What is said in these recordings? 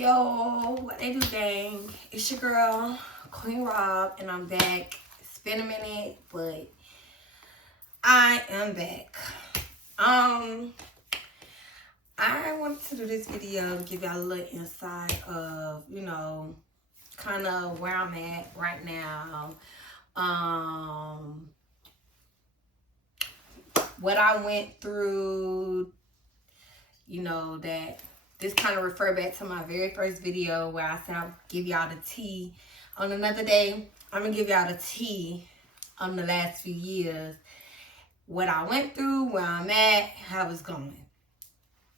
Yo, what they do, gang? It's your girl, Queen Rob, and I'm back. It's been a minute, but I am back. I wanted to do this video to give y'all a little insight of, kind of where I'm at right now. What I went through, that this kind of refer back to my very first video where I said I'll give y'all the tea. On another day, I'm going to give y'all the tea on the last few years. What I went through, where I'm at, how it's going.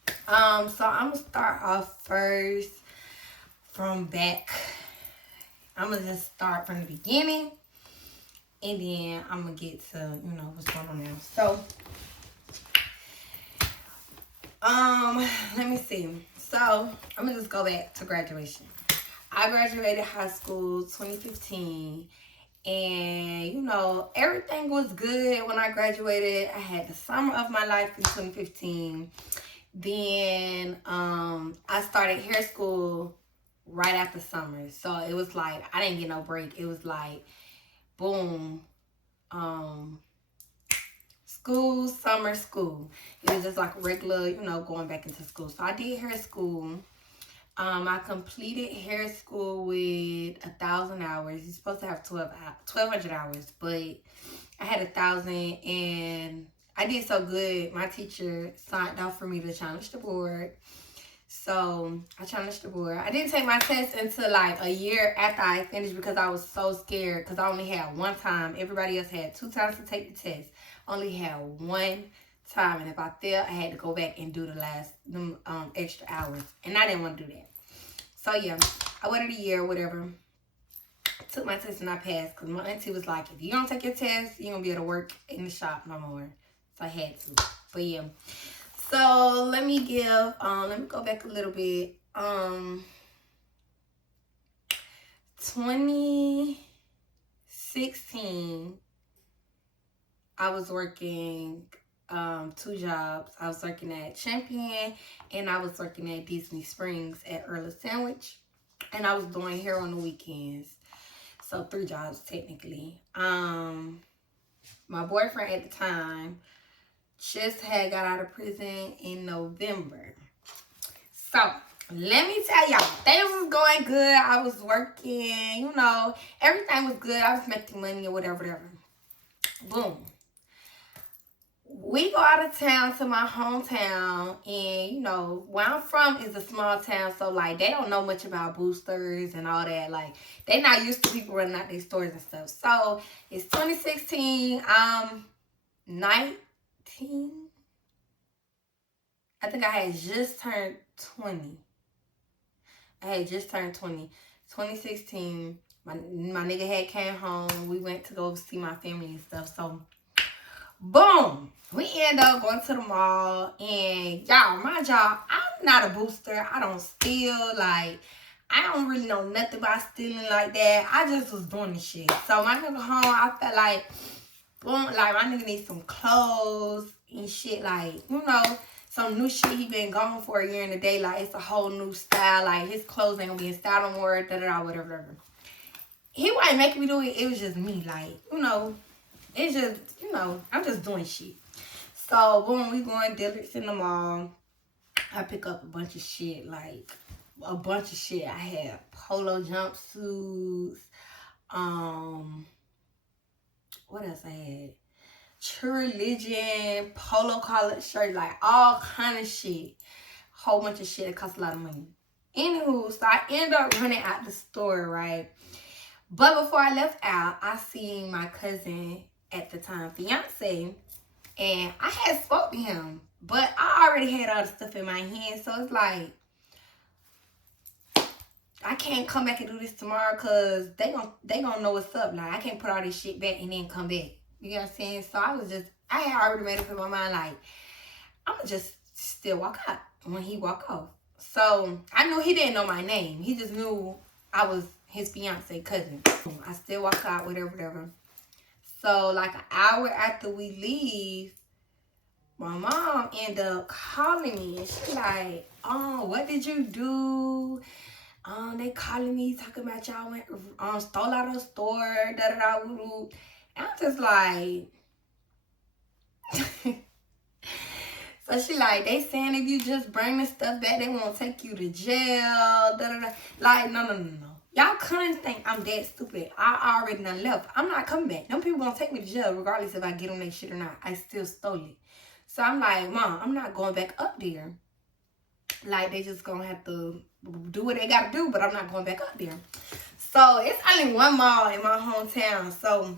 So I'm going to start off first from back. I'm going to just start from the beginning. And then I'm going to get to, what's going on now. So, let me see. So, I'm going to just go back to graduation. I graduated high school 2015. And, everything was good when I graduated. I had the summer of my life in 2015. Then, I started hair school right after summer. So, it was like, I didn't get no break. It was like, boom. School, summer, school. It was just like regular, going back into school. So I did hair school. I completed hair school with 1,000 hours. You're supposed to have 1,200 hours, but I had 1,000, and I did so good. My teacher signed off for me to challenge the board. So I challenged the board. I didn't take my test until like a year after I finished because I was so scared because I only had one time. Everybody else had 2 times to take the test. Only had one time, and if I failed, I had to go back and do the last extra hours, and I didn't want to do that. So yeah, I waited a year, whatever. Took my test and I passed because my auntie was like, if you don't take your test, you don't be able to work in the shop no more. So I had to. But yeah. So let me go back a little bit. 2016, I was working 2 jobs. I was working at Champion and I was working at Disney Springs at Earl Sandwich. And I was doing hair on the weekends. So 3 jobs technically. My boyfriend at the time just had got out of prison in November. So let me tell y'all, things was going good. I was working, everything was good. I was making money or whatever. Boom. We go out of town to my hometown, and where I'm from is a small town, so like they don't know much about boosters and all that. Like they not used to people running out their stores and stuff. So it's 2016. I'm 19. I think I had just turned 20. 2016. My nigga had came home. We went to go see my family and stuff. So boom, we end up going to the mall, and y'all, my job, I'm not a booster. I don't steal. Like, I don't really know nothing about stealing like that. I just was doing this shit. So my nigga home, I felt like, boom, like my nigga needs some clothes and shit, like, some new shit. He been gone for a year and a day. Like, it's a whole new style. Like, his clothes ain't gonna be in style no more, whatever. He wasn't making me do it. It was just me, like, it's just, I'm just doing shit. So, boom, we going Dillard's in the mall. I pick up a bunch of shit, like, a bunch of shit. I had polo jumpsuits. What else I had? True Religion, polo collared shirt, like, all kind of shit. Whole bunch of shit. It costs a lot of money. Anywho, so I end up running out the store, right? But before I left out, I seen my cousin at the time, fiance, and I had spoke to him, but I already had all the stuff in my hand, so it's like, I can't come back and do this tomorrow because they gonna know what's up. Like, I can't put all this shit back and then come back. You know what I'm saying? So I had already made up in my mind, like, I'm gonna just still walk out when he walk off. So I knew he didn't know my name. He just knew I was his fiance cousin. I still walk out, whatever. So like an hour after we leave, my mom ended up calling me, and she like, oh, what did you do? They calling me talking about y'all went stole out of the store, da da da woo woo. And I'm just like so she like, they saying if you just bring the stuff back, they won't take you to jail, da da da. Like, no. Y'all couldn't think I'm that stupid. I already done left. I'm not coming back. Them people gonna take me to jail regardless if I get on their shit or not. I still stole it. So I'm like, Mom, I'm not going back up there. Like, they just gonna have to do what they gotta do, but I'm not going back up there. So it's only one mall in my hometown. So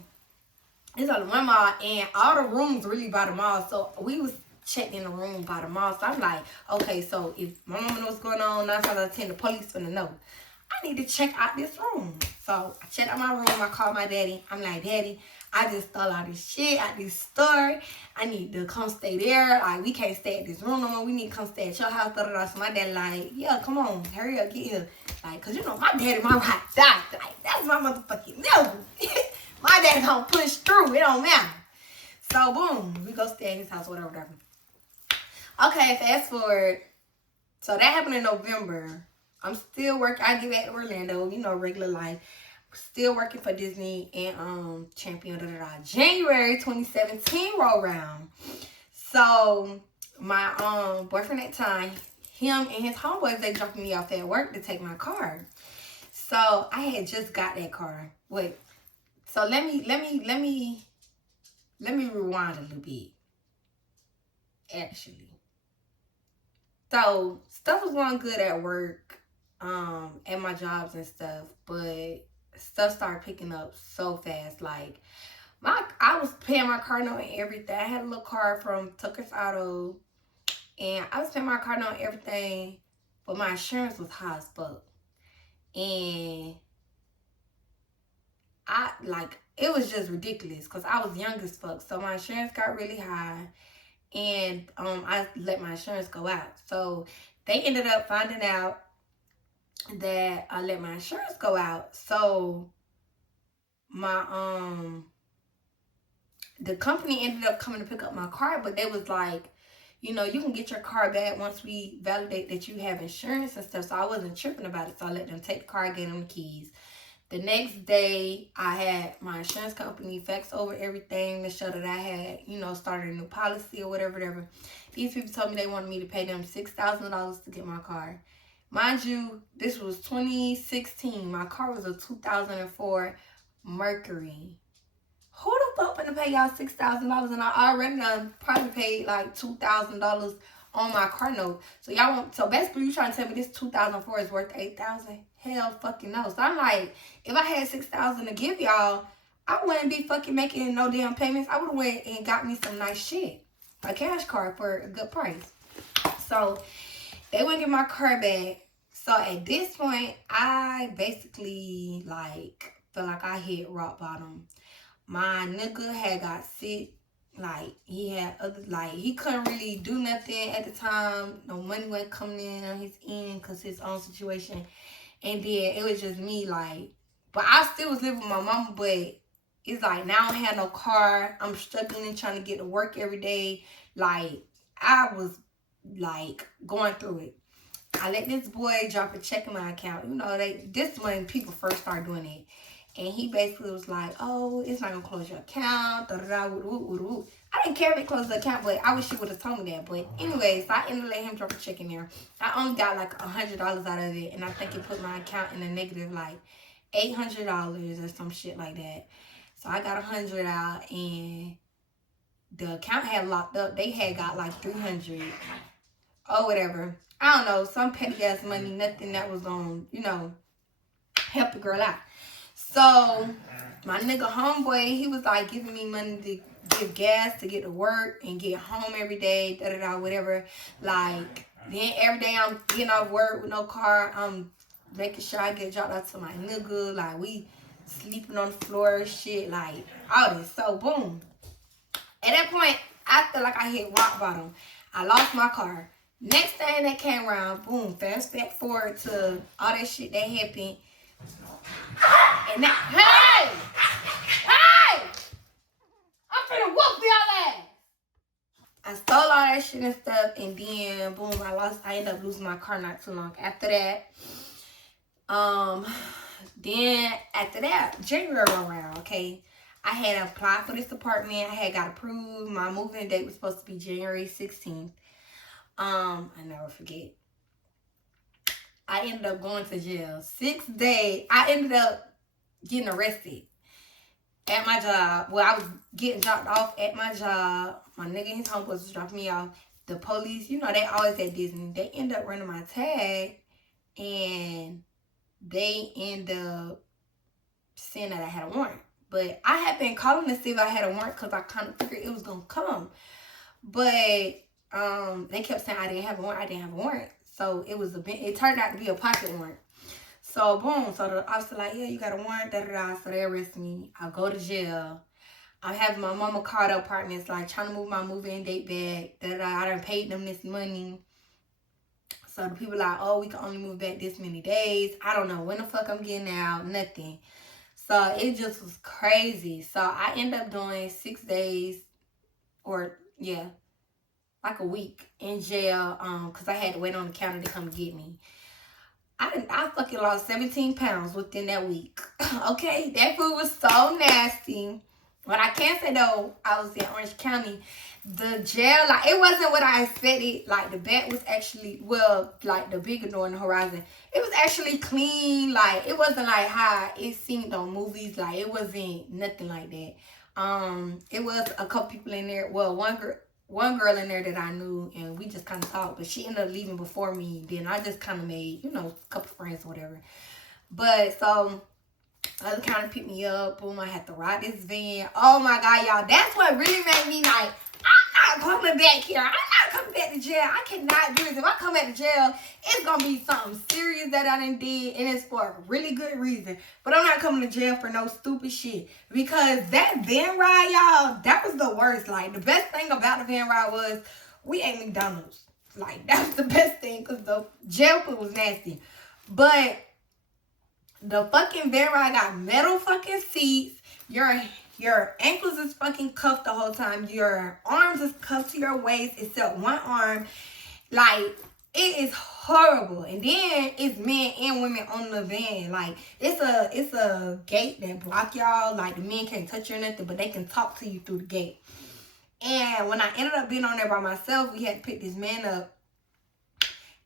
it's only one mall, and all the rooms really by the mall. So we was checked in the room by the mall. So I'm like, okay, so if my mama knows what's going on, 9 times out of 10, the police finna know. I need to check out this room. So I checked out my room. I called my daddy. I'm like, Daddy, I just stole all this shit at this store. I need to come stay there. Like, we can't stay at this room no more. We need to come stay at your house. Da, da, da. So my daddy like, yeah, come on. Hurry up. Get here. Like, because, you know, my daddy, my right die. Like, that's my motherfucking no. My daddy gonna push through. It don't matter. So, boom. We go stay at his house, whatever. Okay, fast forward. So, that happened in November. I'm still working. I get back to Orlando, you know, regular life. Still working for Disney and Champion. Da, da, da. January 2017 roll around. So my boyfriend at the time, him and his homeboys, they dropped me off at work to take my car. So I had just got that car. Wait. So let me rewind a little bit. Actually. So stuff was going good at work. At my jobs and stuff, but stuff started picking up so fast. Like, I was paying my car note and everything. I had a little car from Tucker's Auto, and I was paying my car note and everything, but my insurance was high as fuck. And it was just ridiculous because I was young as fuck. So my insurance got really high, and I let my insurance go out. So they ended up finding out that I let my insurance go out. So my the company ended up coming to pick up my car, but they was like, you know, you can get your car back once we validate that you have insurance and stuff. So I wasn't tripping about it. So I let them take the car, gave them the keys. The next day, I had my insurance company fax over everything to show that I had, you know, started a new policy or whatever. These people told me they wanted me to pay them $6,000 to get my car. Mind you, this was 2016. My car was a 2004 Mercury. Who the fuck finna pay y'all $6,000? And I already done probably paid like $2,000 on my car note. So y'all want, so basically you trying to tell me this 2004 is worth $8,000? Hell fucking no. So I'm like, if I had $6,000 to give y'all, I wouldn't be fucking making no damn payments. I would have went and got me some nice shit. A cash card for a good price. So they wouldn't get my car back. So at this point, I basically like feel like I hit rock bottom. My nigga had got sick. Like, he had other, like, he couldn't really do nothing at the time. No money wasn't coming in on his end because his own situation. And then it was just me, like, but I still was living with my mama, but it's like, now I don't have no car. I'm struggling and trying to get to work every day. Like, I was, like, going through it. I let this boy drop a check in my account. You know, this when people first start doing it. And he basically was like, oh, it's not going to close your account. Da, da, da, woo, woo, woo. I didn't care if it closed the account, but I wish he would have told me that. But anyways, I ended up letting him drop a check in there. I only got like $100 out of it. And I think it put my account in a negative like $800 or some shit like that. So I got 100 out and the account had locked up. They had got like 300 or whatever. I don't know, some petty ass money, nothing that was on, you know, help the girl out. So my nigga homeboy, he was like giving me money to give gas to get to work and get home every day, da da da, whatever. Like, then every day I'm getting off work with no car, I'm making sure I get dropped out to my nigga. Like, we sleeping on the floor, shit, like all this. So boom. At that point, I feel like I hit rock bottom. I lost my car. Next thing that came around, boom, fast forward to all that shit that happened. And that, hey! I'm finna whoop y'all ass! I stole all that shit and stuff, and then, boom, I ended up losing my car not too long after that. Then after that, January around, okay, I had applied for this apartment. I had got approved. My moving date was supposed to be January 16th. I never forget. I ended up going to jail. 6 days. I ended up getting arrested at my job. Well, I was getting dropped off at my job. My nigga and his homeboys was dropping me off. The police, you know, they always at Disney. They end up running my tag, and they end up saying that I had a warrant. But I had been calling to see if I had a warrant because I kind of figured it was going to come. But they kept saying I didn't have a warrant. I didn't have a warrant. So it turned out to be a pocket warrant. So boom. So the officer like, yeah, you got a warrant, da da da. So they arrest me. I go to jail. I'm having my mama call the apartments, like trying to move my moving date back. Da da da. I done paid them this money. So the people like, oh, we can only move back this many days. I don't know when the fuck I'm getting out. Nothing. So it just was crazy. So I ended up doing 6 days, or yeah, like a week in jail, because I had to wait on the counter to come get me. I fucking lost 17 pounds within that week. Okay, that food was so nasty. What I can say though, I was in Orange County. The jail, like, it wasn't what I expected. Like, the bed was actually, well, like, the bigger door in the horizon. It was actually clean. Like, it wasn't like how it seemed on movies. Like, it wasn't nothing like that. It was a couple people in there. Well, one girl in there that I knew, and we just kind of talked, but she ended up leaving before me. Then I just kind of made, you know, a couple friends or whatever. But so other counter picked me up. Boom, I had to ride this van. Oh my God, y'all, that's what really made me like, I'm not coming back here. I'm not coming back to jail. I cannot do this. If I come back to jail, it's going to be something serious that I done did, and it's for a really good reason. But I'm not coming to jail for no stupid shit. Because that van ride, y'all, that was the worst. Like, the best thing about the van ride was we ate McDonald's. Like, that was the best thing, because the jail food was nasty. But the fucking van ride got metal fucking seats. Your ankles is fucking cuffed the whole time. Your arms is cuffed to your waist except one arm. Like, it is horrible. And then it's men and women on the van. Like, it's a gate that block y'all. Like, the men can't touch you or nothing, but they can talk to you through the gate. And when I ended up being on there by myself, we had to pick this man up,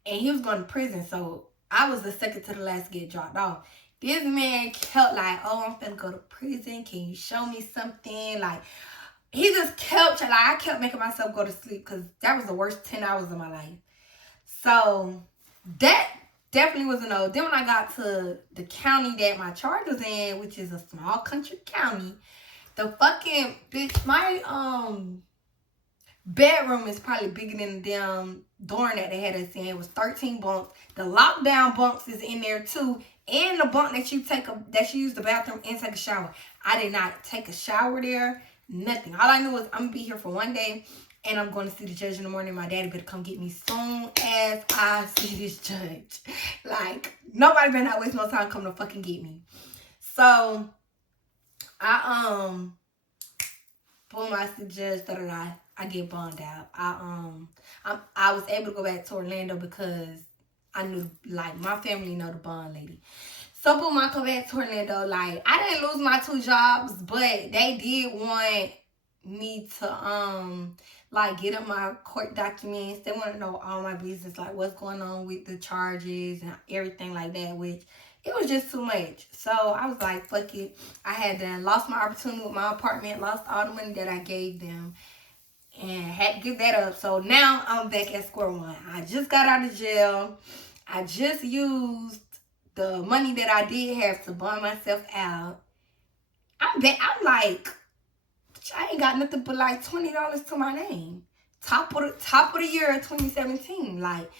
and he was going to prison. So I was the second to the last to get dropped off. This man kept like, oh, I'm finna go to prison. Can you show me something? Like, he just kept, like, I kept making myself go to sleep because that was the worst 10 hours of my life. So that definitely was a no. Then when I got to the county that my charge was in, which is a small country county, the fucking bitch, my bedroom is probably bigger than the damn dorm that they had us in. It was 13 bunks. The lockdown bunks is in there too. And the bunk that you use the bathroom and take a shower. I did not take a shower there. Nothing. All I knew was I'm gonna be here for one day, and I'm going to see the judge in the morning. My daddy better come get me soon as I see this judge. Like, nobody better not waste no time coming to fucking get me. So I boom, I see the judge. I get bummed out. I was able to go back to Orlando because I knew, like, my family know the bond lady. So boom, I come back to Orlando. Like, I didn't lose my 2 jobs, but they did want me to like get up my court documents. They want to know all my business, like what's going on with the charges and everything like that, which it was just too much. So I was like, fuck it. I had done lost my opportunity with my apartment, lost all the money that I gave them, and had to give that up. So now I'm back at square one. I just got out of jail. I just used the money that I did have to bond myself out. I'm like, I ain't got nothing but like $20 to my name. Top of the year of 2017. Like,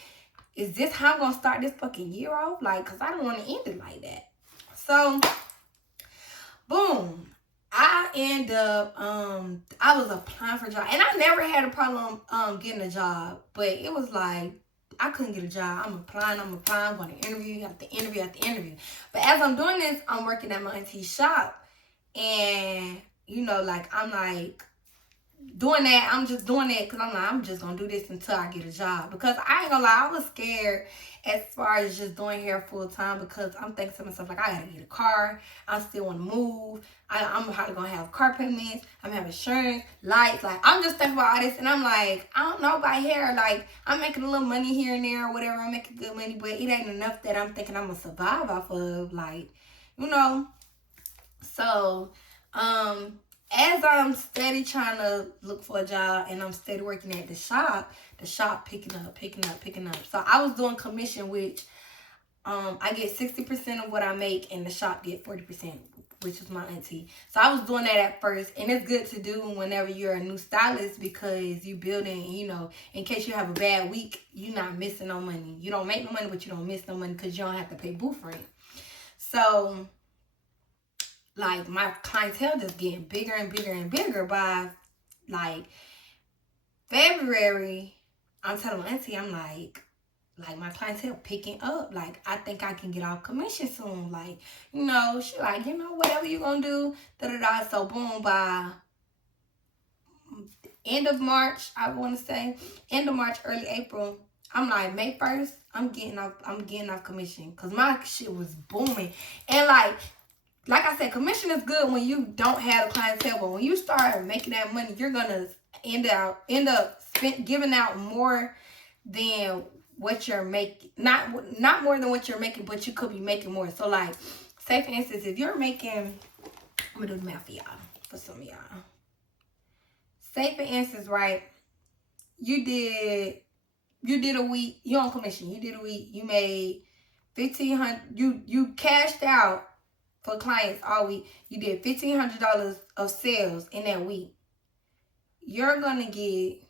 is this how I'm gonna start this fucking year off? Like, cause I don't want to end it like that. So, boom. I end up, I was applying for a job, and I never had a problem getting a job, but it was like, I couldn't get a job. I'm applying, going to interview after interview after interview. But as I'm doing this, I'm working at my auntie's shop, and, you know, like, I'm like, doing that, I'm just doing that because I'm like, I'm just gonna do this until I get a job. Because I ain't gonna lie, I was scared as far as just doing hair full time, because I'm thinking to myself, like, I gotta get a car, I still wanna move, I'm probably gonna have car payments, I'm having insurance, lights, like, I'm just thinking about all this, and I'm like, I don't know about hair, like, I'm making a little money here and there or whatever, I'm making good money, but it ain't enough that I'm thinking I'm gonna survive off of, like, you know. So, as I'm steady trying to look for a job and I'm steady working at the shop picking up. So I was doing commission, which I get 60% of what I make and the shop get 40%, which is my auntie. So I was doing that at first, and it's good to do whenever you're a new stylist, because you building, you know, in case you have a bad week, you're not missing no money. You don't make no money, but you don't miss no money because you don't have to pay booth rent. So, like, my clientele just getting bigger and bigger and bigger. By like February, I'm telling my auntie, I'm like my clientele picking up. Like, I think I can get off commission soon. Like, you know, she like, you know, whatever you gonna do, da-da-da. So boom, by end of March, I want to say, end of March, early April, I'm like, May 1st, I'm getting off commission, because my shit was booming. And like I said, commission is good when you don't have a clientele, but when you start making that money, you're gonna end up giving out more than what you're making. Not more than what you're making, but you could be making more. So, like, say for instance, if you're making, I'm gonna do the math for y'all, for some of y'all. Say for instance, right? You did a week. You on commission. You did a week. You made $1,500. You cashed out for clients all week. You did $1,500 of sales in that week. You're gonna get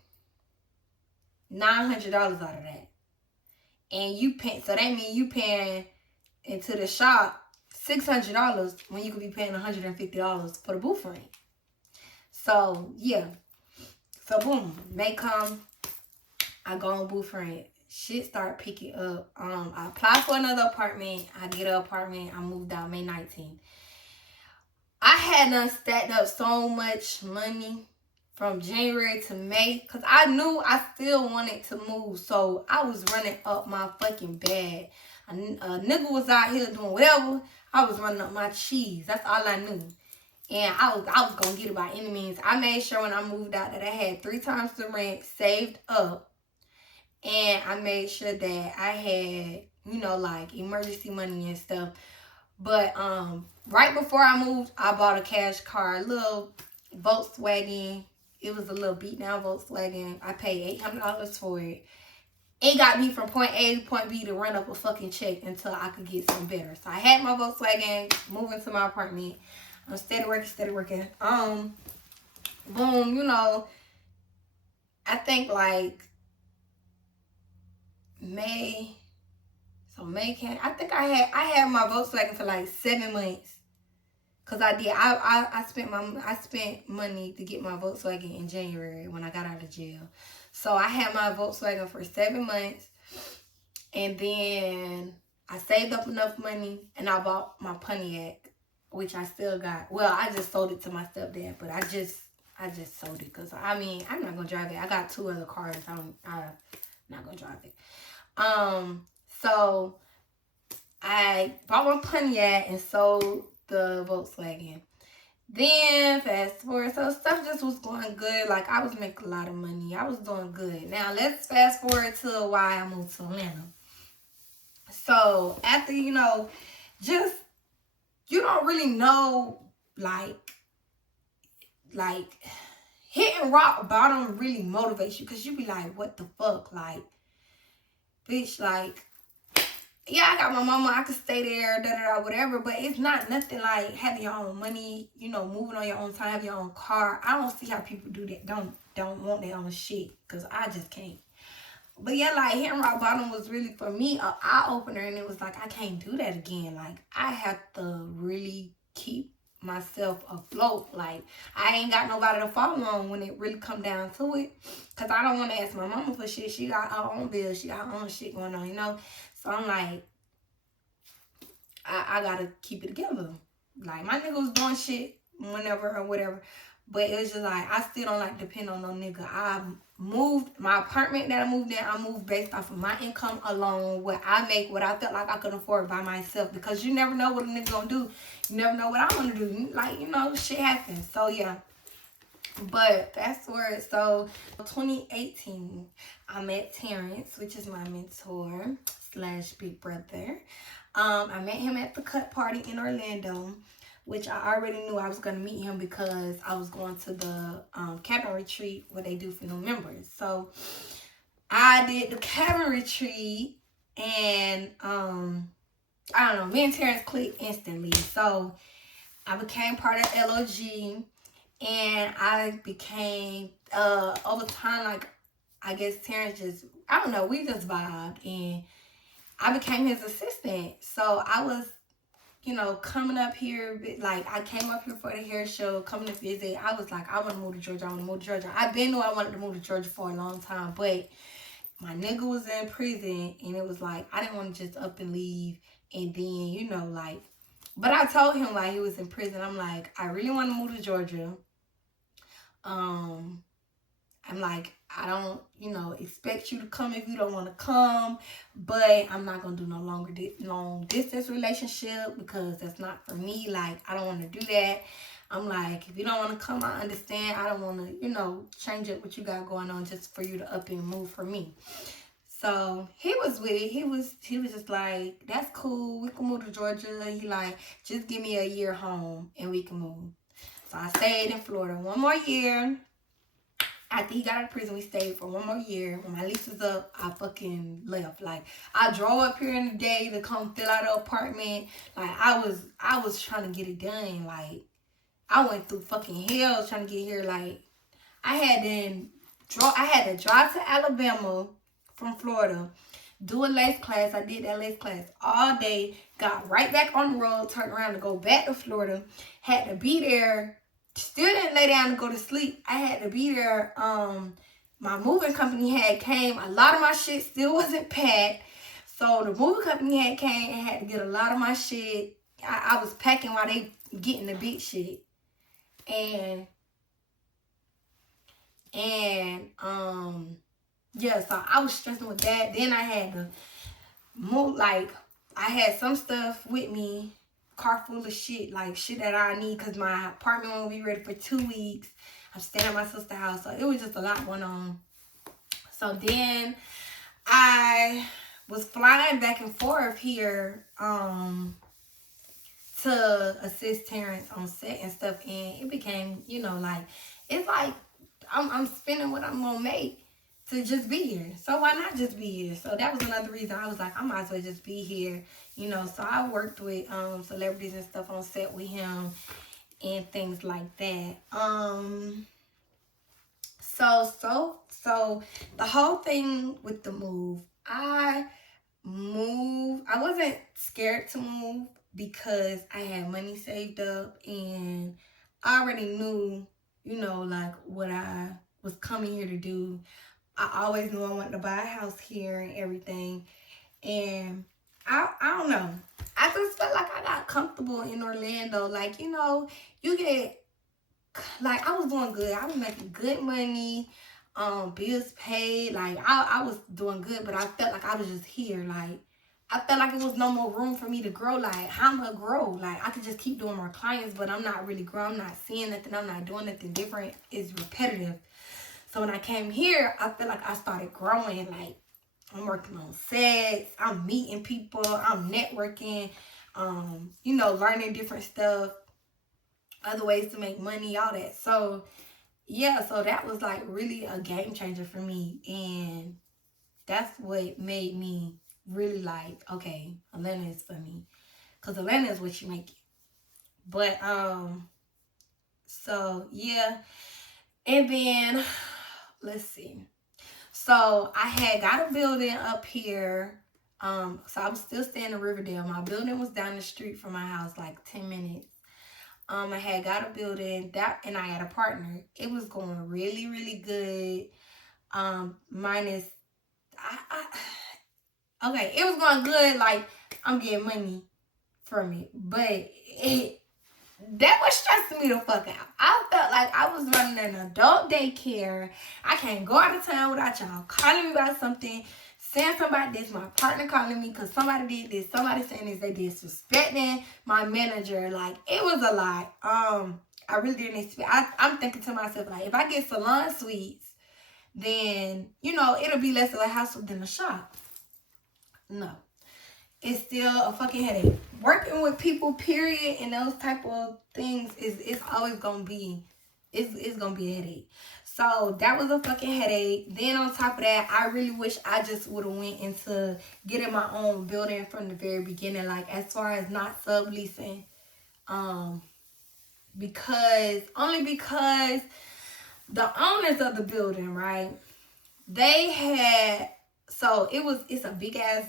$900 out of that, and you pay. So that means you paying into the shop $600 when you could be paying $150 for the booth rent. So yeah. So boom, May come, I go on booth rent. Shit start picking up. I apply for another apartment. I get an apartment. I moved out May 19th. I had done stacked up so much money from January to May, because I knew I still wanted to move. So I was running up my fucking bag. A nigga was out here doing whatever. I was running up my cheese. That's all I knew. And I was going to get it by any means. I made sure when I moved out that I had 3 times the rent saved up. And I made sure that I had, you know, like, emergency money and stuff. But right before I moved, I bought a cash car, a little Volkswagen. It was a little beat down Volkswagen. I paid $800 for it. It got me from point A to point B to run up a fucking check until I could get some better. So I had my Volkswagen, moving to my apartment. I'm steady working. Boom, you know, I think like May. So May came. I think I had my Volkswagen for like 7 months. Cause I did. I spent money to get my Volkswagen in January when I got out of jail. So I had my Volkswagen for 7 months, and then I saved up enough money and I bought my Pontiac, which I still got. Well, I just sold it to my stepdad, but I just sold it because I mean, I'm not gonna drive it. I got 2 other cars. I'm not gonna drive it. So I bought my Pontiac and sold the Volkswagen. Then fast forward, so stuff just was going good. Like, I was making a lot of money. I was doing good. Now let's fast forward to why I moved to Atlanta. So after, you know, just, you don't really know, like hitting rock bottom really motivates you, because you be like, what the fuck, like, bitch, like, yeah, I got my mama, I could stay there, whatever, but it's not nothing like having your own money, you know, moving on your own time, have your own car. I don't see how people do that, don't want their own shit, because I just can't. But yeah, like, hitting rock bottom was really, for me, an eye-opener, and it was like, I can't do that again. Like, I have to really keep myself afloat. Like, I ain't got nobody to fall on when it really come down to it, because I don't want to ask my mama for shit. She got her own bills, she got her own shit going on, you know. So I'm like, I gotta keep it together. Like, my nigga was doing shit whenever or whatever, But it was just like, I still don't like depend on no nigga. I moved my apartment that I moved in. I moved based off of my income alone, what I make, what I felt like I could afford by myself. Because you never know what a nigga gonna do. You never know what I'm gonna do. Like, you know, shit happens. So yeah. But that's where, so 2018, I met Terrence, which is my mentor slash big brother. I met him at the cut party in Orlando, which I already knew I was going to meet him because I was going to the cabin retreat where they do for new members. So I did the cabin retreat, and I don't know, me and Terrence clicked instantly. So I became part of LOG, and I became over time, like, I guess Terrence just, I don't know, we just vibed, and I became his assistant. So I was, you know, coming up here, like, I came up here for the hair show, coming to visit. I was like, I want to move to Georgia. I want to move to Georgia. I've been knew I wanted to move to Georgia for a long time, but my nigga was in prison, and it was like, I didn't want to just up and leave, and then, you know, like, but I told him while he was in prison, I'm like, I really want to move to Georgia. I'm like, I don't, you know, expect you to come if you don't want to come, but I'm not going to do no longer long distance relationship because that's not for me. Like, I don't want to do that. I'm like, if you don't want to come, I understand. I don't want to, you know, change up what you got going on just for you to up and move for me. So he was with it. He was just like, that's cool. We can move to Georgia. He like, just give me a year home and we can move. So I stayed in Florida one more year. After he got out of prison, we stayed for one more year. When my lease was up, I fucking left. Like, I drove up here in the day to come fill out the apartment. Like, I was trying to get it done. Like, I went through fucking hell trying to get here. Like, I had to drive to Alabama from Florida, do a lace class. I did that lace class all day. Got right back on the road, turned around to go back to Florida. Had to be there. Still didn't lay down and go to sleep. I had to be there. My moving company had came. A lot of my shit still wasn't packed. So the moving company had came and had to get a lot of my shit. I was packing while they getting the big shit. And yeah, so I was stressing with that. Then I had to move, like, I had some stuff with me, car full of shit, like shit that I need because my apartment won't be ready for 2 weeks. I'm staying at my sister's house, so it was just a lot going on. So then I was flying back and forth here to assist Terrence on set and stuff, and it became, you know, like, it's like I'm spending what I'm gonna make to just be here. So why not just be here? So that was another reason I was like, I might as well just be here, you know. So I worked with celebrities and stuff on set with him and things like that. So the whole thing with the move, I wasn't scared to move because I had money saved up and I already knew, you know, like, what I was coming here to do. I always knew I wanted to buy a house here and everything. And I don't know. I just felt like I got comfortable in Orlando. Like, you know, you get, like, I was doing good. I was making good money, bills paid. Like, I was doing good, but I felt like I was just here. Like, I felt like it was no more room for me to grow. Like, how am I gonna grow? Like, I could just keep doing more clients, but I'm not really growing. I'm not seeing nothing. I'm not doing nothing different. It's repetitive. So when I came here, I feel like I started growing. Like, I'm working on sets, I'm meeting people, I'm networking, you know, learning different stuff, other ways to make money, all that. So yeah, so that was like really a game changer for me. And that's what made me really like, okay, Atlanta is for me. Because Atlanta is what you make it. But so yeah. And then let's see. So I had got a building up here. So I was still staying in Riverdale. My building was down the street from my house, like 10 minutes. I had got a building that, and I had a partner. It was going really, really good. Minus, okay, it was going good. Like, I'm getting money from it, but that was stressing me the fuck out. I felt like I was running an adult daycare. I can't go out of town without y'all calling me about something, saying something about this, my partner calling me because somebody did this, somebody saying this, they disrespecting my manager. Like, it was a lot. I really didn't expect. I'm thinking to myself, like, if I get salon suites, then, you know, it'll be less of a hassle than a shop. No. It's still a fucking headache. Working with people, period, and those type of things is always gonna be, it's gonna be a headache. So that was a fucking headache. Then on top of that, I really wish I just would have went into getting my own building from the very beginning. Like, as far as not subleasing, because the owners of the building, right? They had, so it's a big ass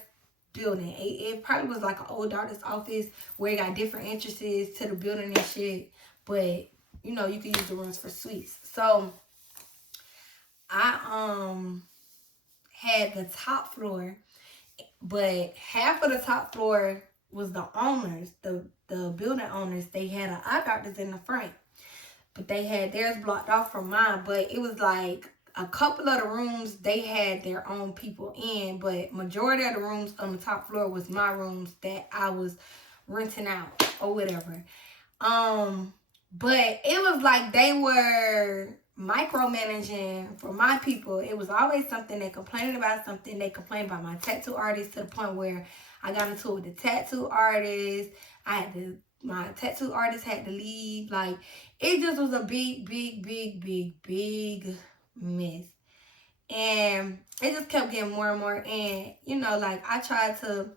building. It probably was like an old doctor's office where it got different entrances to the building and shit. But you know, you can use the rooms for suites. So I had the top floor, but half of the top floor was the owners, the building owners. They had an eye doctors in the front, but they had theirs blocked off from mine. But it was like a couple of the rooms they had their own people in, but majority of the rooms on the top floor was my rooms that I was renting out or whatever. But it was like they were micromanaging for my people. It was always something. They complained about something. They complained about my tattoo artist to the point where I got into it with the tattoo artist. My tattoo artist had to leave. Like, it just was a big mess. And it just kept getting more and more. And, you know, like, I tried to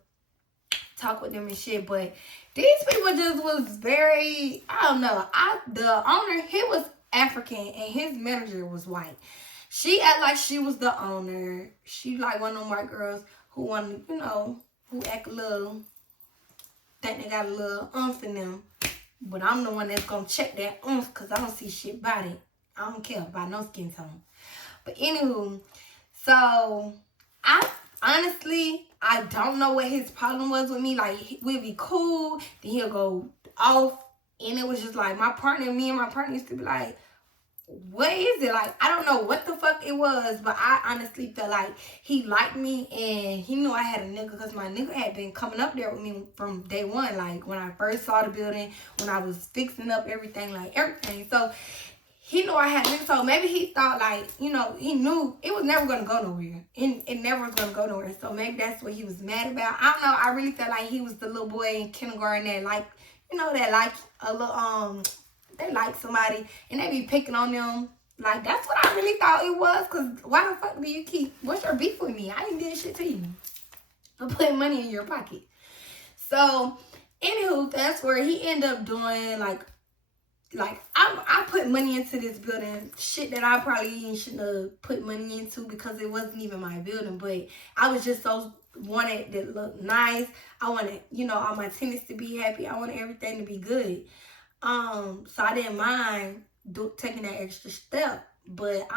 talk with them and shit, but these people just was very, I don't know. The owner, he was African and his manager was white. She act like she was the owner. She like one of them white girls who want, you know, who act a little, think they got a little oomph in them. But I'm the one that's gonna check that oomph because I don't see shit about it. I don't care about no skin tone. But anywho, so I don't know what his problem was with me. Like, we'll be cool, then he'll go off. And it was just like me and my partner used to be like, what is it? Like, I don't know what the fuck it was, but I honestly felt like he liked me and he knew I had a nigga because my nigga had been coming up there with me from day one. Like, when I first saw the building, when I was fixing up everything, like everything. So he knew I had a nigga. So maybe he thought, like, you know, he knew it was never going to go nowhere. It never was going to go nowhere. So maybe that's what he was mad about. I don't know. I really felt like he was the little boy in kindergarten that, like, you know, that like a little, they like somebody and they be picking on them. Like, that's what I really thought it was. Because why the fuck do you what's your beef with me? I ain't did shit to you. I'm putting money in your pocket. So, anywho, that's where he ended up doing, like I put money into this building, shit that I probably even shouldn't have put money into because it wasn't even my building. But I was just so wanted it to look nice. I wanted, you know, all my tenants to be happy. I wanted everything to be good. So I didn't mind taking that extra step, but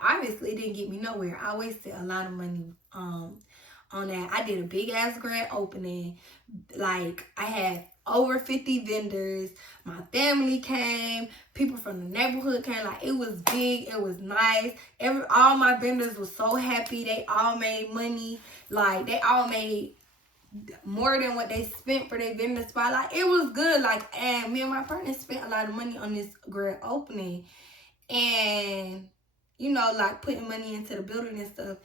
obviously it didn't get me nowhere. I wasted a lot of money on that. I did a big ass grand opening. Like, I had over 50 vendors. My family came. People from the neighborhood came. Like, it was big. It was nice. All my vendors were so happy. They all made money. Like, they all made more than what they spent for their vendor spot. Like, it was good. Like, and me and my partner spent a lot of money on this grand opening. And, you know, like, putting money into the building and stuff.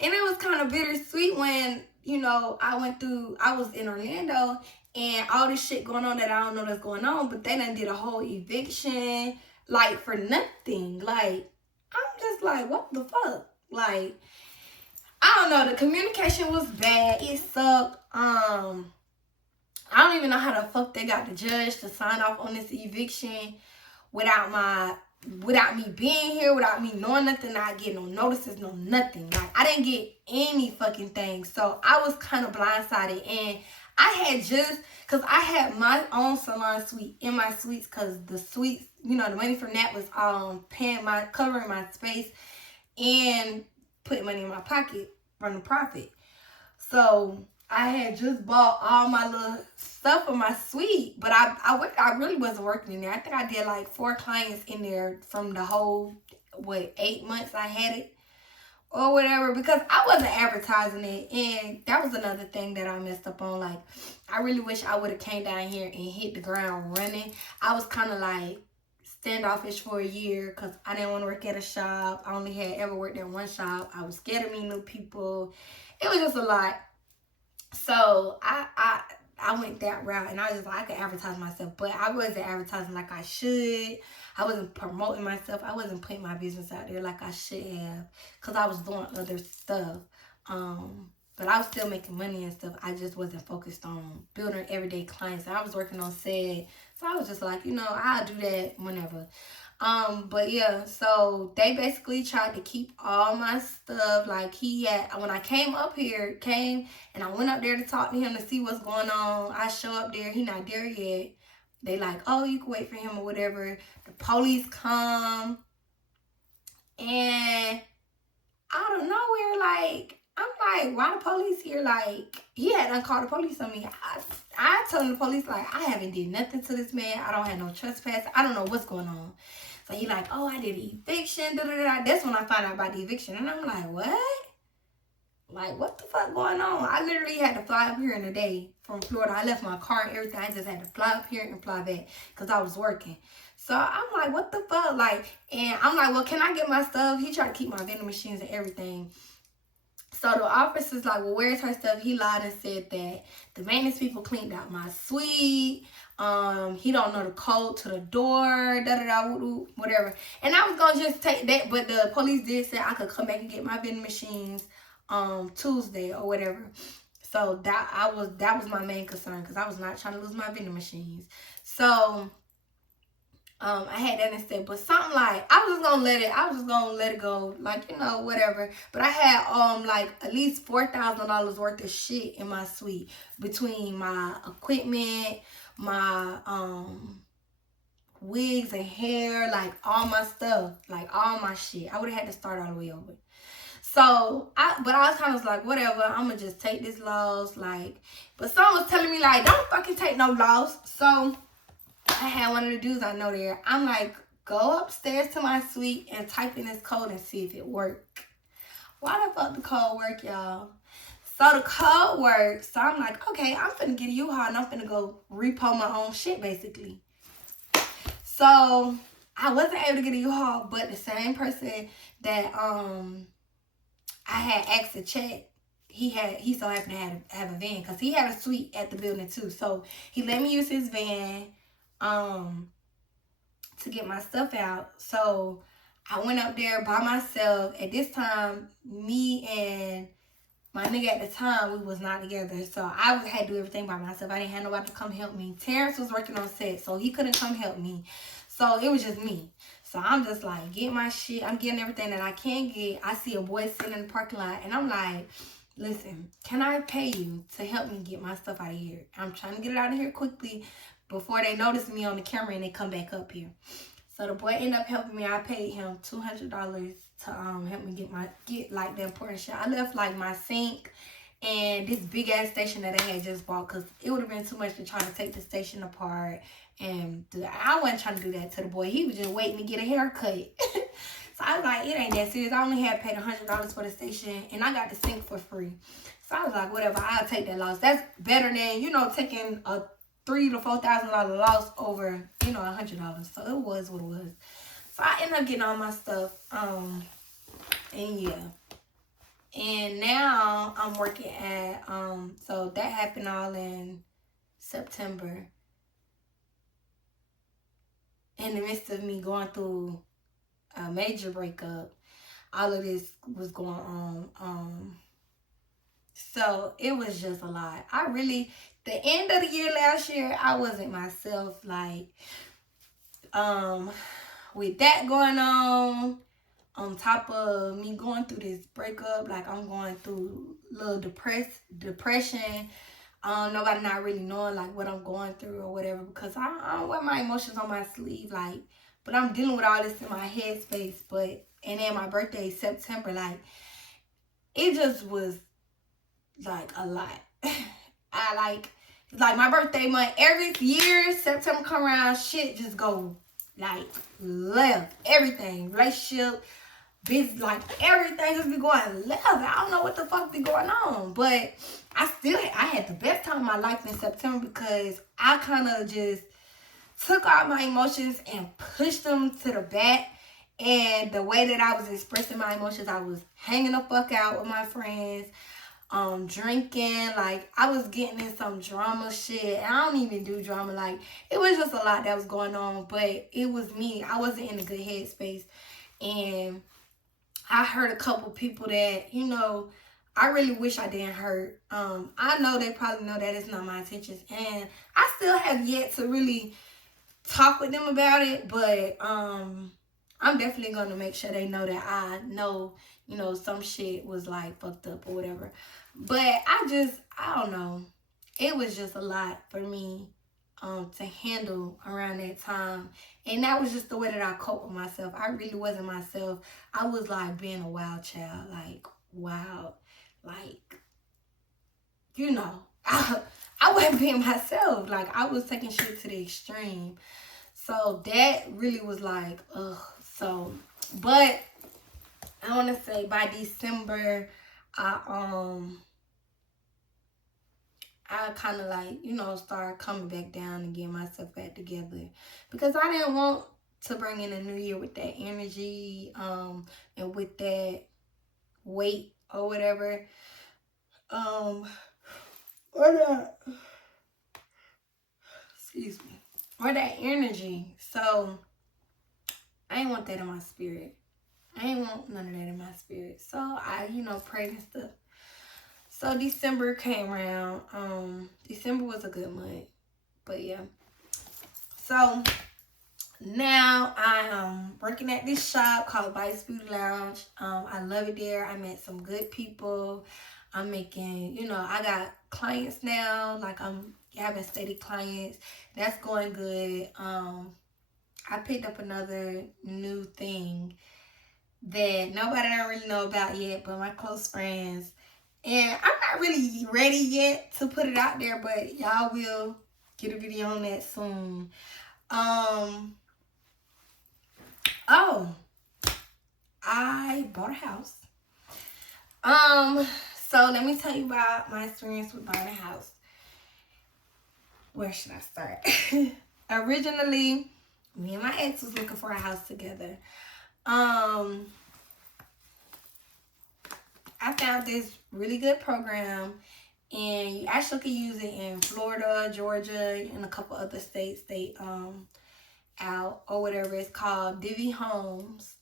And it was kind of bittersweet when, you know, I was in Orlando and all this shit going on that I don't know that's going on, but they done did a whole eviction, like, for nothing. Like, I'm just like, what the fuck? Like, I don't know. The communication was bad. It sucked. I don't even know how the fuck they got the judge to sign off on this eviction without me being here, without me knowing nothing, not getting no notices, no nothing. Like, I didn't get any fucking thing. So I was kind of blindsided. And I had because I had my own salon suite in my suites, because the suites, you know, the money from that was covering my space and putting money in my pocket from the profit. So I had just bought all my little stuff for my suite, but I really wasn't working in there. I think I did like 4 clients in there from the whole 8 months I had it or whatever, because I wasn't advertising it. And that was another thing that I messed up on. Like, I really wish I would have came down here and hit the ground running. I was kind of like standoffish for a year because I didn't want to work at a shop. I only had ever worked at one shop. I was scared of meeting new people. It was just a lot. So I went that route, and I was like, I could advertise myself, but I wasn't advertising like I should. I wasn't promoting myself. I wasn't putting my business out there like I should have, because I was doing other stuff. But I was still making money and stuff. I just wasn't focused on building everyday clients. I was working on set. So I was just like, I'll do that whenever. But yeah, so they basically tried to keep all my stuff. Like, when I came up here, and I went up there to talk to him to see what's going on. I show up there, he not there yet. They like, oh, you can wait for him or whatever. The police come, and out of nowhere, like, I'm like, why the police here? Like, he had called the police on me. I told the police, like, I haven't did nothing to this man. I don't have no trespass. I don't know what's going on. So he like, oh, I did an eviction. Da, da, da. That's when I found out about the eviction. And I'm like, what? Like, what the fuck going on? I literally had to fly up here in a day from Florida. I left my car and everything. I just had to fly up here and fly back because I was working. So I'm like, what the fuck? Like, and I'm like, well, can I get my stuff? He tried to keep my vending machines and everything. So the officer's like, well, where's her stuff? He lied and said that the maintenance people cleaned out my suite. He don't know the code to the door, whatever. And I was gonna just take that, but the police did say I could come back and get my vending machines Tuesday or whatever. So that was my main concern, because I was not trying to lose my vending machines. So I had that instead, but something like, I was just gonna let it go, like, whatever. But I had like at least $4,000 worth of shit in my suite, between my equipment, my wigs and hair, like all my stuff, like all my shit. I would have had to start all the way over. So I was kind of like, whatever, I'm gonna just take this loss, like. But someone was telling me, like, don't fucking take no loss. So I had one of the dudes I know there. I'm like, go upstairs to my suite and type in this code and see if it worked. Why the fuck the code work, y'all? So the code works. So I'm like, okay, I'm finna get a U-Haul and I'm finna go repo my own shit, basically. So I wasn't able to get a U-Haul, but the same person that I had asked to check, he so happened to have a van, because he had a suite at the building too. So he let me use his van to get my stuff out. So I went up there by myself. At this time, me and my nigga at the time, we was not together. So I had to do everything by myself. I didn't have nobody to come help me. Terrence was working on set, so he couldn't come help me. So it was just me. So I'm just like, get my shit. I'm getting everything that I can get. I see a boy sitting in the parking lot, and I'm like, listen, can I pay you to help me get my stuff out of here? I'm trying to get it out of here quickly before they notice me on the camera and they come back up here. So the boy ended up helping me. I paid him $200 to help me get like the important shit. I left like my sink and this big ass station that I had just bought, because it would have been too much to try to take the station apart and do that. I wasn't trying to do that to the boy. He was just waiting to get a haircut. So I was like, it ain't that serious. I only had paid $100 for the station, and I got the sink for free. So I was like, whatever, I'll take that loss. That's better than, taking a $3,000 to $4,000 loss over, $100. So it was what it was. So I ended up getting all my stuff. And yeah. And now I'm working at, so that happened all in September. In the midst of me going through a major breakup, all of this was going on. So it was just a lot. The end of the year last year, I wasn't myself. Like, with that going on top of me going through this breakup, like, I'm going through a little depression. Nobody not really knowing like what I'm going through or whatever, because I don't wear my emotions on my sleeve, like, but I'm dealing with all this in my headspace. And then my birthday is September, like, it just was like a lot. it's like my birthday month. Every year, September come around, shit just go like left. Everything, relationship, business, like everything just be going left. I don't know what the fuck be going on, but I had the best time of my life in September because I kind of just took out my emotions and pushed them to the back. And the way that I was expressing my emotions, I was hanging the fuck out with my friends, drinking. Like, I was getting in some drama shit. And I don't even do drama. Like, it was just a lot that was going on. But it was me. I wasn't in a good headspace. And I hurt a couple people that, you know, I really wish I didn't hurt. I know they probably know that it's not my intentions. And I still have yet to really talk with them about it, but I'm definitely gonna make sure they know that I know, you know, some shit was like fucked up or whatever. But I don't know. It was just a lot for me to handle around that time. And that was just the way that I coped with myself. I really wasn't myself. I was like being a wild child, like wild, like, you know, I wasn't being myself. Like, I was taking shit to the extreme. So that really was like, ugh. So, but I want to say by December, I kind of like, you know, started coming back down and getting myself back together because I didn't want to bring in a new year with that energy, and with that weight or whatever, or that, excuse me, or that energy. So I didn't want that in my spirit. I ain't want none of that in my spirit. So I, you know, prayed and stuff. So December came around. December was a good month. But yeah. So now I am working at this shop called Vice Beauty Lounge. I love it there. I met some good people. I'm making, you know, I got clients now. Like, I'm having steady clients. That's going good. I picked up another new thing that nobody don't really know about yet, but my close friends. And I'm not really ready yet to put it out there, but y'all will get a video on that soon. Oh, I bought a house. So let me tell you about my experience with buying a house. Where should I start? Originally, me and my ex was looking for a house together. I found this really good program, and you actually can use it in Florida, Georgia, and a couple other states. They out or whatever. It's called Divvy Homes,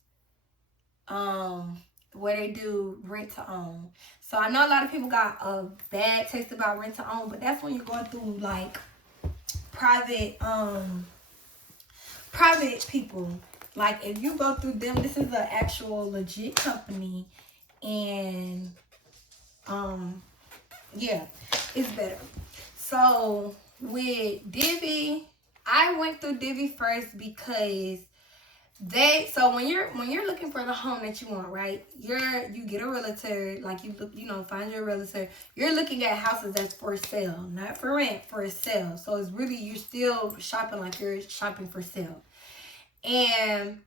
where they do rent to own. So I know a lot of people got a bad taste about rent to own, but that's when you're going through like private people. Like, if you go through them, this is an actual legit company, and yeah, it's better. So with Divvy, I went through Divvy first because so when you're looking for the home that you want, right? You get a realtor, like find your realtor. You're looking at houses that's for sale, not for rent, for sale. So it's really, you're still shopping like you're shopping for sale. And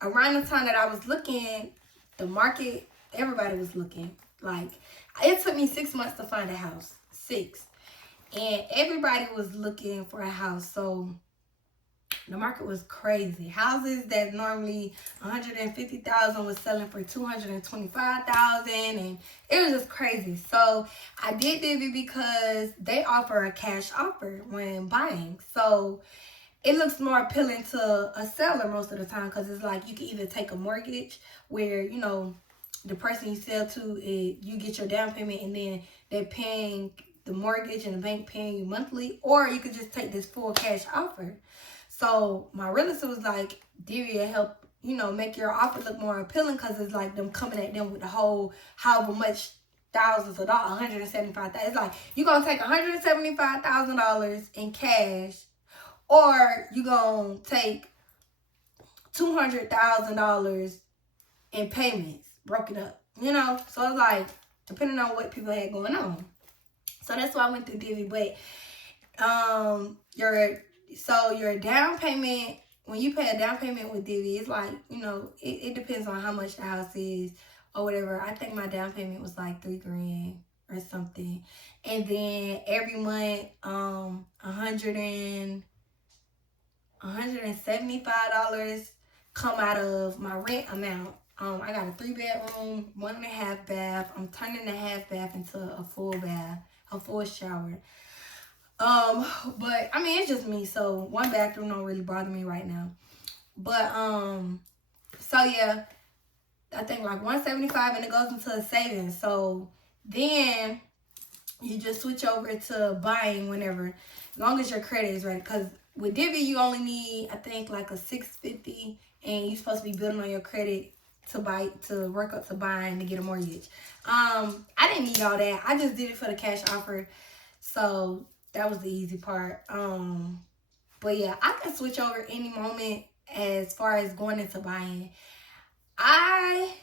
around the time that I was looking, the market, everybody was looking. Like, it took me 6 months to find a house. 6. And everybody was looking for a house. So the market was crazy. Houses that normally $150,000 was selling for $225,000, and it was just crazy. So I did Divvy because they offer a cash offer when buying. So it looks more appealing to a seller most of the time, because it's like you can either take a mortgage where, the person you sell to, you get your down payment and then they're paying the mortgage and the bank paying you monthly, or you could just take this full cash offer. So my realtor was like, Divvy will help, make your offer look more appealing, because it's like them coming at them with the whole however much thousands of dollars, $175,000. It's like, you're going to take $175,000 in cash, or you going to take $200,000 in payments broken up, So it's like, depending on what people had going on. So that's why I went through Divvy. But your down payment, when you pay a down payment with Divvy, it's like, it depends on how much the house is or whatever. I think my down payment was like $3,000 or something. And then every month, $175 come out of my rent amount. I got a 3-bedroom, 1.5 bath. I'm turning the half bath into a full bath, a full shower. But I mean, it's just me, so 1 bathroom don't really bother me right now. But so yeah, I think like 175, and it goes into a savings. So then you just switch over to buying whenever, as long as your credit is ready. Because with Divvy, you only need, I think, like a 650, and you're supposed to be building on your credit to work up to buying to get a mortgage. I didn't need all that. I just did it for the cash offer, so that was the easy part. But yeah, I can switch over any moment as far as going into buying. I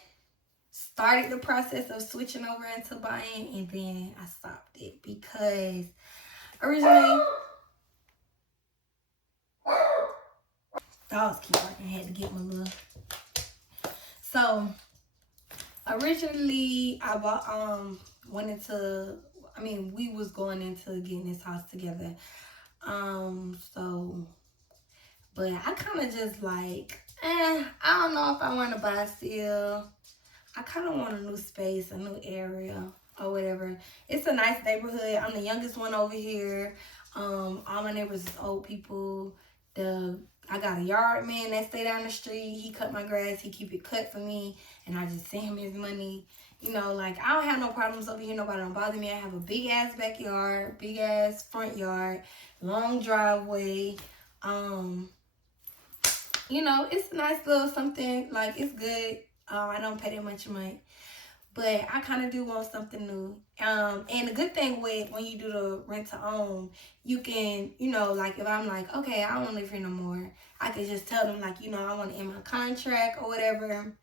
started the process of switching over into buying, and then I stopped it because originally dogs keep barking. I had to get my little. So originally I we was going into getting this house together. But I kind of just like, I don't know if I want to buy still. I kind of want a new space, a new area, or whatever. It's a nice neighborhood. I'm the youngest one over here. All my neighbors is old people. I got a yard man that stay down the street. He cut my grass. He keep it cut for me, and I just send him his money. Like, I don't have no problems over here. Nobody don't bother me. I have a big ass backyard, big ass front yard, long driveway. It's a nice little something. Like, it's good. I don't pay that much money, but I kind of do want something new. And the good thing with when you do the rent to own, you can, like, if I'm like, okay, I don't want to live here no more, I can just tell them, like, I want to end my contract or whatever.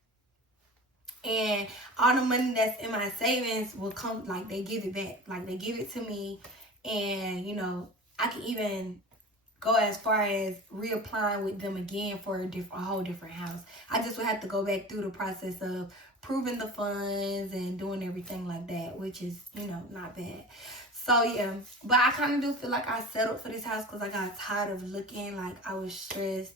And all the money that's in my savings will come, like, they give it back. Like, they give it to me. And, I can even go as far as reapplying with them again for a whole different house. I just would have to go back through the process of proving the funds and doing everything like that, which is, not bad. So, yeah. But I kind of do feel like I settled for this house because I got tired of looking. Like, I was stressed.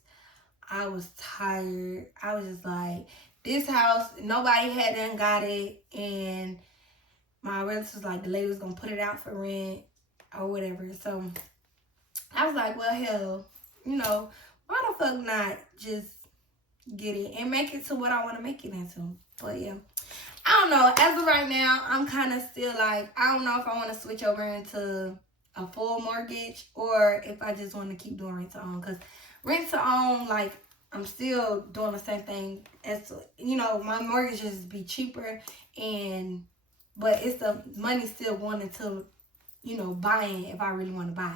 I was tired. I was just like, this house, nobody had done got it. And my relatives was like, the lady was going to put it out for rent or whatever. So I was like, well, hell, why the fuck not just get it and make it to what I want to make it into? But yeah, I don't know. As of right now, I'm kind of still like, I don't know if I want to switch over into a full mortgage or if I just want to keep doing rent to own. Because rent to own, like, I'm still doing the same thing as, my mortgages be cheaper, but it's the money still going into, buying if I really want to buy.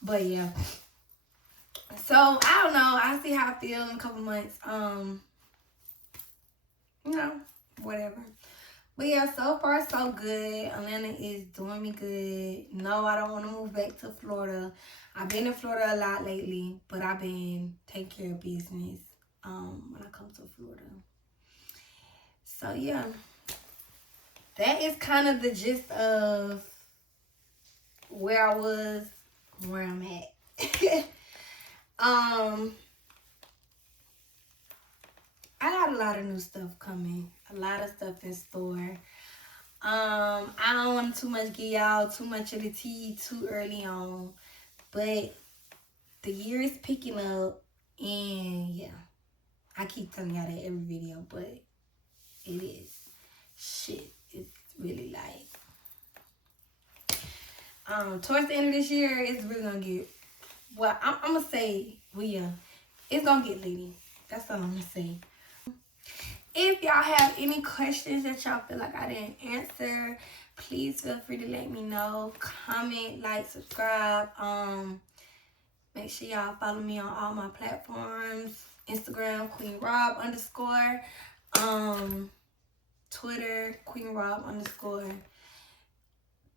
But yeah. So I don't know. I'll see how I feel in a couple months. Whatever. But yeah, so far so good. Atlanta is doing me good. No, I don't want to move back to Florida. I've been in Florida a lot lately, but I've been taking care of business when I come to Florida. So yeah, that is kind of the gist of where I was, where I'm at. I got a lot of new stuff coming. A lot of stuff in store. I don't want to too much give y'all too much of the tea too early on. But the year is picking up. And yeah. I keep telling y'all that every video. But it is. Shit. It's really like. Towards the end of this year, it's really going to get. Well, I'm going to say. Well, yeah. It's going to get litty. That's all I'm going to say. If y'all have any questions that y'all feel like I didn't answer, please feel free to let me know. Comment, like, subscribe. Make sure y'all follow me on all my platforms. Instagram, Queen Rob _. Twitter, Queen Rob _.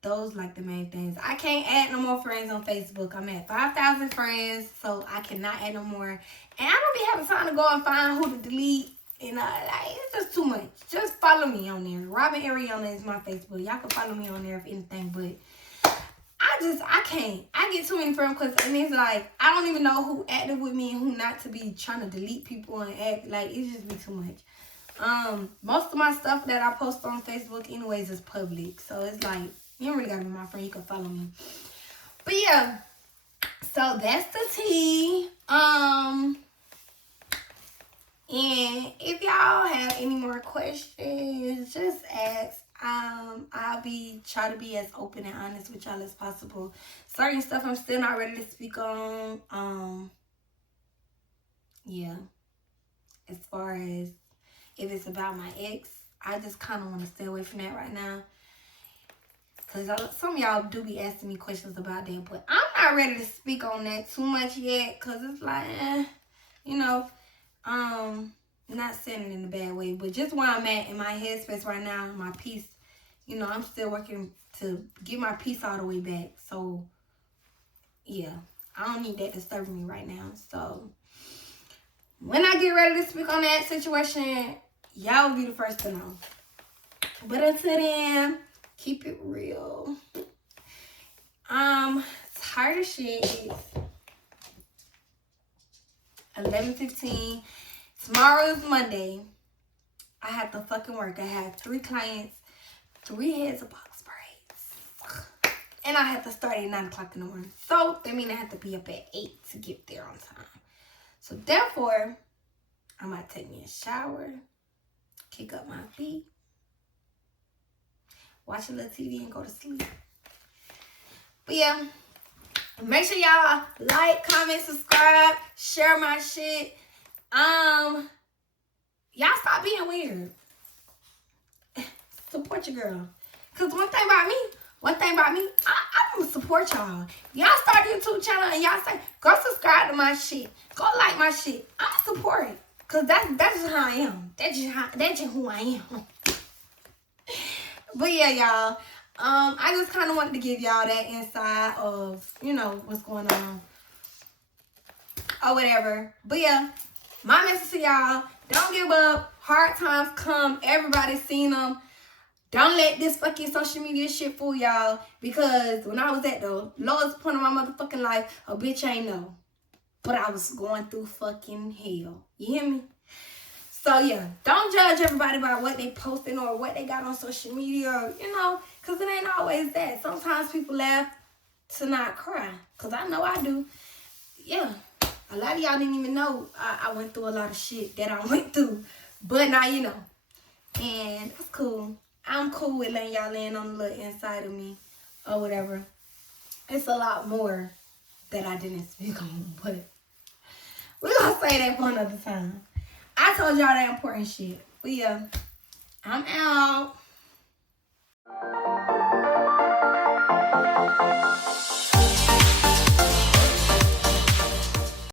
those like the main things. I can't add no more friends on Facebook. I'm at 5,000 friends, so I cannot add no more. And I don't be having time to go and find who to delete. And like, it's just too much. Just follow me on there. Robin Ariana is my Facebook. Y'all can follow me on there if anything. But I can't. I get too many friends and it's like, I don't even know who active with me and who not to be trying to delete people and act. Like, it just be too much. Most of my stuff that I post on Facebook anyways is public. So it's like, you don't really gotta be my friend. You can follow me. But yeah. So that's the tea. And if y'all have any more questions, just ask. I'll try to be as open and honest with y'all as possible. Certain stuff I'm still not ready to speak on. Yeah. As far as if it's about my ex, I just kind of want to stay away from that right now. Because some of y'all do be asking me questions about that. But I'm not ready to speak on that too much yet. Because it's like, you know, not saying it in a bad way. But just where I'm at in my headspace right now, my peace, you know, I'm still working to get my peace all the way back. So, yeah, I don't need that disturbing me right now. So, when I get ready to speak on that situation, y'all will be the first to know. But until then, keep it real. Tired of shit. It's 11:15. Tomorrow is Monday. I have to fucking work. I have 3 clients, 3 heads of box braids. And I have to start at 9 o'clock in the morning. So, that means I have to be up at 8 to get there on time. So, therefore, I'm going to take me a shower, kick up my feet, watch a little TV, and go to sleep. But, yeah, make sure y'all like, comment, subscribe, share my shit. Y'all stop being weird. Support your girl. Because one thing about me, I'm going to support y'all. Y'all start a YouTube channel and y'all say, go subscribe to my shit. Go like my shit. I'm going to support it. Because that's just how I am. That's just who I am. But yeah, y'all. I just kind of wanted to give y'all that insight of, you know, what's going on. Or whatever. But yeah, my message to y'all, don't give up. Hard times come. Everybody's seen them. Don't let this fucking social media shit fool y'all. Because when I was at the lowest point of my motherfucking life, a bitch ain't know. But I was going through fucking hell. You hear me? So yeah, don't judge everybody by what they posting or what they got on social media. Or, you know, because it ain't always that. Sometimes people laugh to not cry. Because I know I do. Yeah. A lot of y'all didn't even know I went through a lot of shit that I went through. But now you know. And that's cool. I'm cool with letting y'all in on the little inside of me. Or whatever. It's a lot more that I didn't speak on. But we're going to say that for another time. I told y'all that important shit. But yeah. I'm out.